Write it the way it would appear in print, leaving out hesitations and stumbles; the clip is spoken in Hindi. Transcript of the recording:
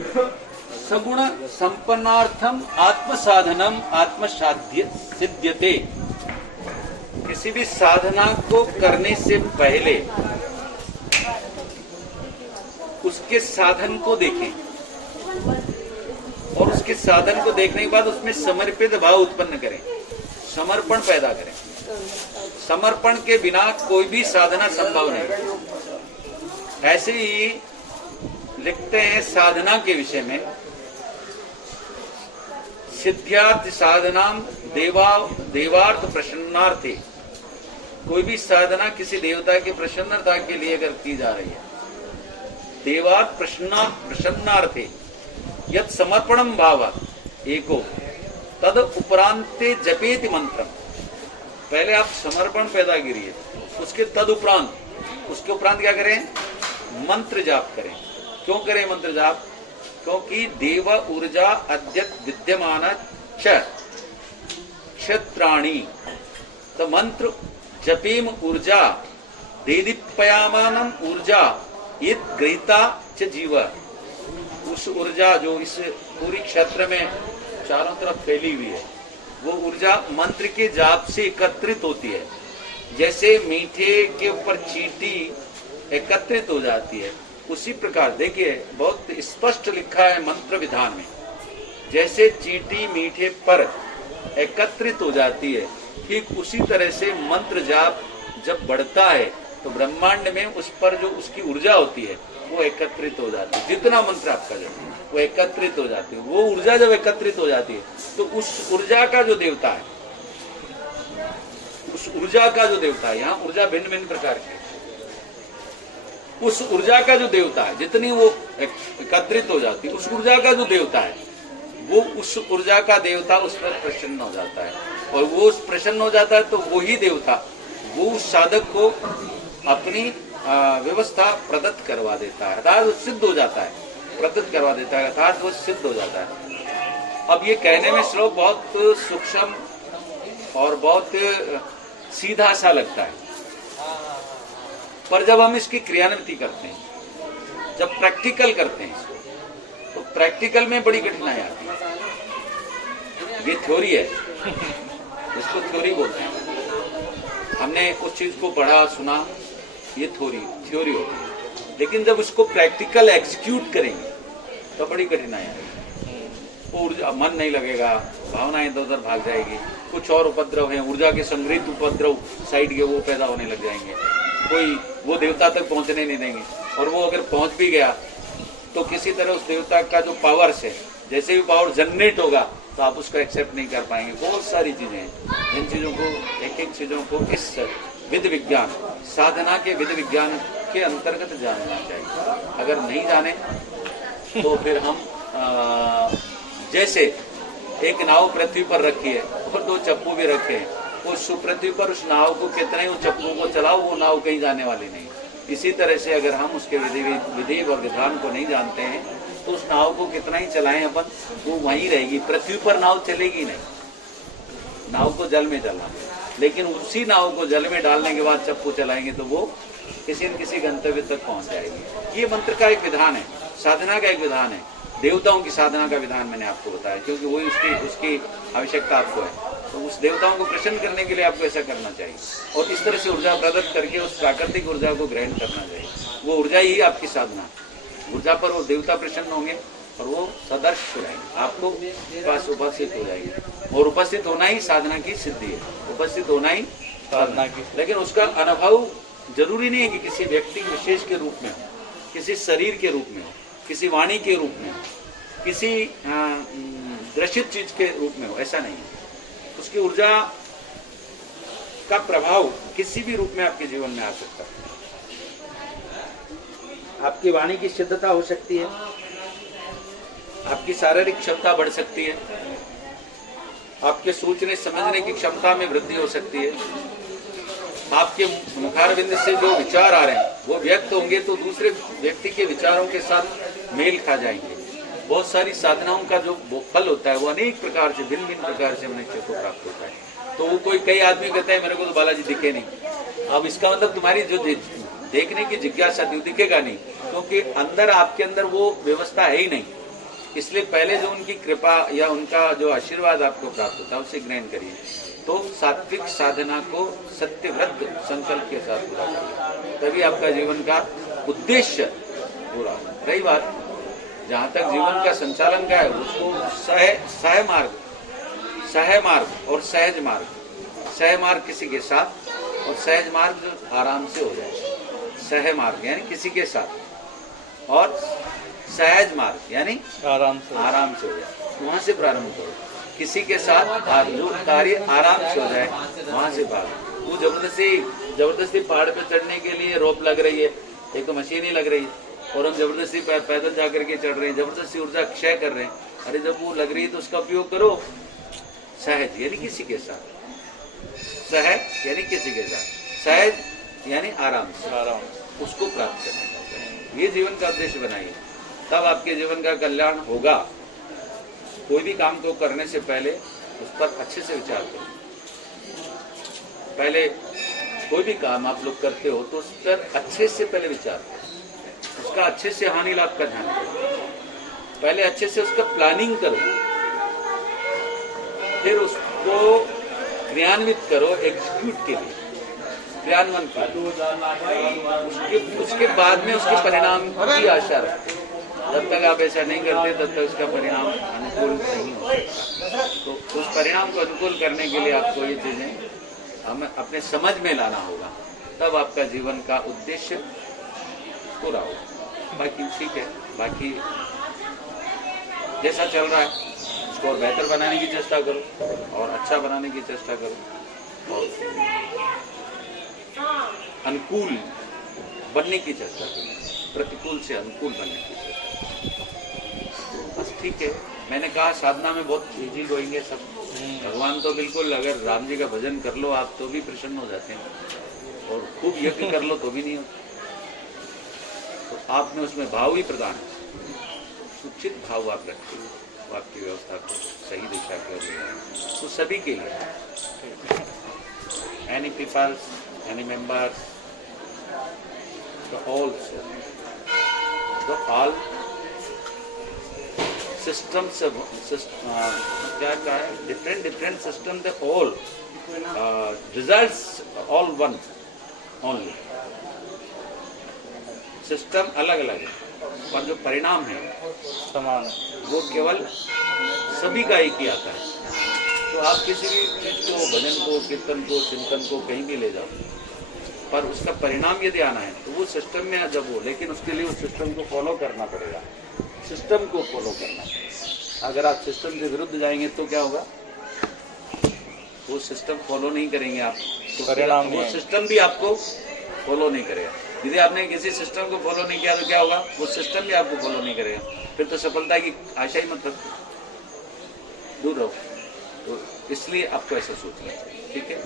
सगुण संपन्नार्थम आत्म साधनम आत्मसाध्य सिद्ध्यते। किसी भी साधना को करने से पहले उसके साधन को देखें और उसके साधन को देखने के बाद उसमें समर्पित भाव उत्पन्न करें, समर्पण पैदा करें। समर्पण के बिना कोई भी साधना संभव नहीं। ऐसे ही लिखते हैं साधना के विषय में, सिद्ध्यार्थ साधनाम देवार्थ प्रसन्नार्थे। कोई भी साधना किसी देवता की प्रसन्नता के लिए अगर की जा रही है, देवार्थ प्रसन्नार्थे यत् समर्पणम भावात् एको तद उपरांते जपेति मंत्रम। पहले आप समर्पण पैदा करिए, उसके तद उपरांत क्या करें? मंत्र जाप करें। क्यों करें मंत्र जाप? क्योंकि देव ऊर्जा अद्यत विद्यमान क्षत्राणि। तो मंत्र जपेम ऊर्जा देदीप्यमानम ऊर्जा इत गृहीता च जीव। उस ऊर्जा जो इस पूरी क्षेत्र में चारों तरफ फैली हुई है, वो ऊर्जा मंत्र के जाप से एकत्रित होती है। जैसे मीठे के ऊपर चींटी एकत्रित हो जाती है, उसी प्रकार देखिए बहुत स्पष्ट लिखा है मंत्र विधान में, जैसे चींटी मीठे पर एकत्रित हो जाती है, ठीक उसी तरह से मंत्र जाप जब बढ़ता है तो ब्रह्मांड में उस पर जो उसकी ऊर्जा होती है वो एकत्रित हो जाती है। जितना मंत्र आपका जब वो एकत्रित हो जाती है, वो ऊर्जा जब एकत्रित हो जाती है तो उस ऊर्जा का जो देवता है, उस ऊर्जा का जो देवता है, यहाँ ऊर्जा भिन्न भिन्न प्रकार की है, उस ऊर्जा का जो देवता है जितनी वो एकत्रित हो जाती है, उस ऊर्जा का जो देवता है वो उस ऊर्जा का देवता उस पर प्रसन्न हो जाता है। और वो प्रसन्न हो जाता है तो वही देवता वो उस साधक को अपनी व्यवस्था प्रदत्त करवा देता है, अर्थात वो सिद्ध हो जाता है, प्रदत्त करवा देता है, अर्थात वो सिद्ध हो जाता है। अब ये कहने में श्लोक बहुत सूक्ष्म और बहुत सीधा सा लगता है, पर जब हम इसकी क्रियान्विति करते हैं, जब प्रैक्टिकल करते हैं तो प्रैक्टिकल में बड़ी कठिनाई आती है। ये थ्योरी है, इसको थ्योरी बोलते हैं। हमने उस चीज को पढ़ा सुना, ये थ्योरी होती है, लेकिन जब उसको प्रैक्टिकल एग्जीक्यूट करेंगे तो बड़ी कठिनाई आएगी। वो ऊर्जा मन नहीं लगेगा, भावनाएं इधर उधर भाग जाएगी, कुछ और उपद्रव है, ऊर्जा के संग्रहित उपद्रव साइड के वो पैदा होने लग जाएंगे, कोई वो देवता तक पहुंचने नहीं देंगे, और वो अगर पहुंच भी गया तो किसी तरह उस देवता का जो पावर है, जैसे भी पावर जनरेट होगा तो आप उसको एक्सेप्ट नहीं कर पाएंगे। बहुत सारी चीजें हैं, जिन चीजों को एक एक चीजों को इस विधि विज्ञान, साधना के विधि विज्ञान के अंतर्गत जानना चाहिए। अगर नहीं जाने तो फिर हम जैसे एक नाव पृथ्वी पर रखी है और दो चप्पू भी रखे हैं, उस पृथ्वी पर उस नाव को कितने उन चप्पू को चलाओ, वो नाव कहीं जाने वाली नहीं। इसी तरह से अगर हम उसके विधि और विधान को नहीं जानते हैं तो उस नाव को कितना ही चलाएं अपन, वो वहीं रहेगी, पृथ्वी पर नाव चलेगी नहीं। नाव को जल में चलाना, लेकिन उसी नाव को जल में डालने के बाद चप्पू चलाएंगे तो वो किसी न किसी गंतव्य तक पहुंच जाएगी। ये मंत्र का एक विधान है, साधना का एक विधान है, देवताओं की साधना का विधान मैंने आपको बताया, क्योंकि वही उसकी आवश्यकता आपको है। तो उस देवताओं को प्रसन्न करने के लिए आपको ऐसा करना चाहिए और इस तरह से ऊर्जा प्रदत्त करके उस प्राकृतिक ऊर्जा को ग्रहण करना चाहिए। वो ऊर्जा ही आपकी साधना, ऊर्जा पर वो देवता प्रसन्न होंगे और वो सदर्श छुड़ाएंगे, आपको पास उपस्थित हो जाएंगे। और उपस्थित होना ही साधना की सिद्धि है, उपस्थित होना ही साधना की। लेकिन उसका अनुभव जरूरी नहीं है कि किसी व्यक्ति विशेष के रूप में हो, किसी शरीर के रूप में हो, किसी वाणी के रूप में हो, किसी दृश्यित चीज के रूप में हो, ऐसा नहीं है। उसकी ऊर्जा का प्रभाव किसी भी रूप में आपके जीवन में आ सकता है। आपकी वाणी की सिद्धता हो सकती है, आपकी शारीरिक क्षमता बढ़ सकती है, आपके सोचने समझने की क्षमता में वृद्धि हो सकती है, आपके मुखारविंद से जो विचार आ रहे हैं वो व्यक्त होंगे तो दूसरे व्यक्ति के विचारों के साथ मेल खा जाएंगे। बहुत सारी साधनाओं का जो फल होता है वो अनेक प्रकार से, भिन्न भिन्न प्रकार से मनुष्य को प्राप्त होता है। तो वो कोई कई आदमी कहते हैं मेरे को तो बालाजी दिखे नहीं। अब इसका मतलब तुम्हारी जो देखने की जिज्ञासा थी दिखेगा नहीं, क्योंकि अंदर आपके अंदर वो व्यवस्था है ही नहीं। इसलिए पहले जो उनकी कृपा या उनका जो आशीर्वाद आपको प्राप्त होता है उसे ग्रहण करिए। तो सात्विक साधना को सत्यव्रत संकल्प के साथ पूरा करिए, तभी आपका जीवन का उद्देश्य पूरा हो। रही बात जहाँ तक जीवन का संचालन का है, उसको सह मार्ग और सहज मार्ग, सह मार्ग किसी के साथ और सहज मार्ग जो आराम से हो जाए। सह मार्ग यानी किसी के साथ और सहज मार्ग यानी आराम से हो जाए, वहां से प्रारंभ करो। किसी के साथ जो कार्य आराम से हो जाए वहां से प्रारंभ। वो जबरदस्ती पहाड़ पे चढ़ने के लिए रोप लग रही है, एक तो मशीन ही लग रही है, और हम जबरदस्ती पैदल जाकर के चढ़ रहे हैं, जबरदस्ती ऊर्जा क्षय कर रहे हैं। अरे जब वो लग रही है तो उसका उपयोग करो। सहज यानी किसी के साथ, सहज यानी किसी के साथ, सहज यानी आराम से उसको प्राप्त करने का, ये जीवन का उद्देश्य बनाइए, तब आपके जीवन का कल्याण होगा। कोई भी काम को करने से पहले उस पर अच्छे से विचार करो। पहले कोई भी काम आप लोग करते हो तो उस पर अच्छे से पहले विचार करो, उसका अच्छे से हानि लाभ का ध्यान करो, पहले अच्छे से उसका प्लानिंग करो, फिर उसको क्रियान्वित करो, एग्जीक्यूट के लिए क्रियान्वयन करो। उसके बाद में उसके परिणाम की आशा रखो। जब तक आप ऐसा नहीं करते तब तक उसका परिणाम अनुकूल नहीं हो सकता। तो उस परिणाम को अनुकूल करने के लिए आपको ये चीजें हमें अपने समझ में लाना होगा, तब आपका जीवन का उद्देश्य पूरा होगा। बाकी ठीक है, बाकी जैसा चल रहा है उसको और बेहतर बनाने की चेष्टा करो और अच्छा बनाने की चेष्टा करो और अनुकूल बनने की चेष्टा करो, प्रतिकूल से अनुकूल बनने की चेष्टा करो। बस ठीक है, मैंने कहा साधना में बहुत इजी गोइंग है सब। भगवान तो बिल्कुल, अगर राम जी का भजन कर लो आप तो भी प्रसन्न हो जाते हैं, और खूब यज्ञ कर लो तो भी नहीं होता। तो आपने उसमें भाव ही प्रदान है, उचित भाव आप रखते हो, वो आपकी व्यवस्था को सही दिशा कर रहे हैं। तो सभी के लिए, any peoples, any members, all systems क्या कहा है, different system, the all results all one only, system अलग अलग है पर जो परिणाम है समान है, वो केवल सभी का एक ही आता है। तो आप किसी भी चीज को, भजन को, कीर्तन को, चिंतन को कहीं भी ले जाओ, पर उसका परिणाम यदि आना है तो वो सिस्टम में जब हो, लेकिन उसके लिए उस सिस्टम को फॉलो करना पड़ेगा, सिस्टम को फॉलो करना। अगर आप सिस्टम के विरुद्ध जाएंगे तो क्या होगा, वो सिस्टम फॉलो नहीं करेंगे आप, तो परिणाम वो सिस्टम भी आपको फॉलो नहीं करेगा। यदि आपने किसी सिस्टम को फॉलो नहीं किया तो क्या होगा, वो सिस्टम भी आपको फॉलो नहीं करेगा, फिर तो सफलता की आशा ही मत रखो, दूर रहो। तो इसलिए आपको ऐसा सोचना चाहिए, ठीक है।